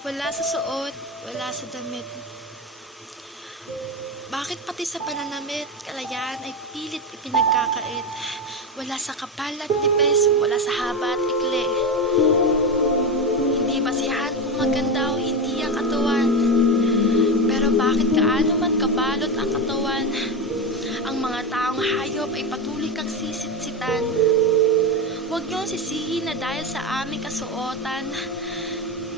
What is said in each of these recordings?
Wala sa suot, wala sa damit. Bakit pati sa pananamit, kalayaan ay pilit ipinagkakait? Wala sa kapal at tipes, wala sa haba at ikli. Hindi basihan kung maganda o hindi ang katawan. Pero bakit kaano man kabalot ang katawan? Ang mga taong hayop ay patuloy kang sisitsitan. Huwag niyong sisihin na dahil sa aming kasuotan.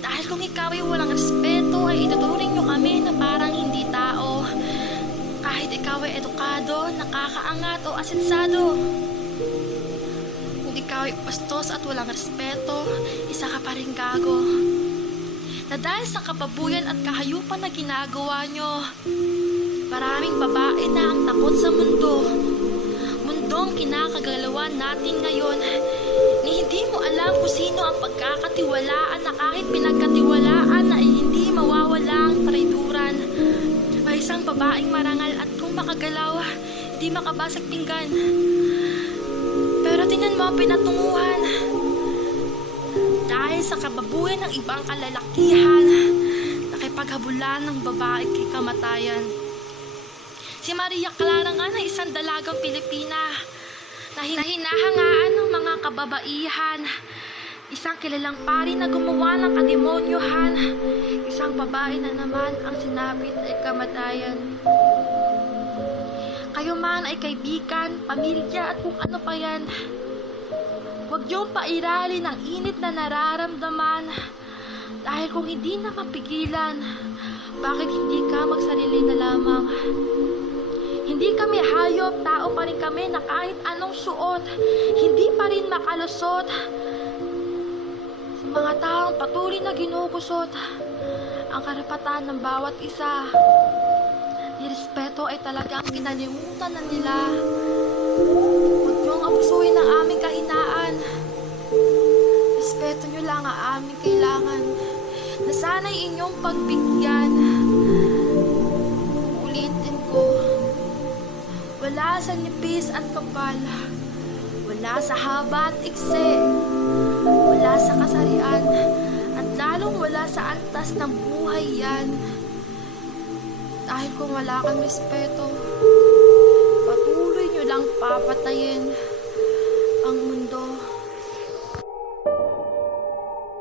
Dahil kung ikaw ay walang respeto, ay ituturing niyo kami na parang hindi tao. Kahit ikaw ay edukado, nakakaangat o asensado. Kung ikaw ay bastos at walang respeto, isa ka pa rin gago. Na dahil sa kababuyan at kahayupan na ginagawa nyo, maraming babae na ang takot sa mundo. Mundong kinakagalawan natin ngayon, ni hindi mo alam kung sino ang pagkakatiwalaan na kahit pinagkatiwalaan na ay hindi mawawala ang traiduran. May isang babaeng marangal at kung makagalaw, hindi makabasag pinggan. Pero tingnan mo ang pinatunguhan. Dahil sa kababuyan ng ibang kalalakihan, nakipaghabulan ng babae kay kamatayan. Si Maria Clara nga na isang dalagang Pilipina na hinahangaan ng mga kababaihan. Isang kilalang pari na gumawa ng kademonyohan. Isang babae na naman ang sinapit ay kamatayan. Kayo man ay kaibigan, pamilya at kung ano pa yan. Huwag niyong pairalin ang init na nararamdaman. Dahil kung hindi na mapigilan, bakit hindi ka magsarili na lamang? Hindi kami hayop, tao pa rin kami na kahit anong suot, hindi pa rin makalusot. Sa mga taong patuloy na ginugusot ang karapatan ng bawat isa. Respeto ay talagang kinalimutan na nila. Huwag niyong abusuin ang aming kahinaan. Respeto niyo lang ang aming kailangan, na sana'y inyong pagbigyan. Ulitin ko, wala sa nipis at kapal, wala sa haba at ikse, wala sa kasarian, at lalong wala sa antas ng buhay yan. Dahil kung wala kang respeto, patuloy nyo lang papatayin ang mundo.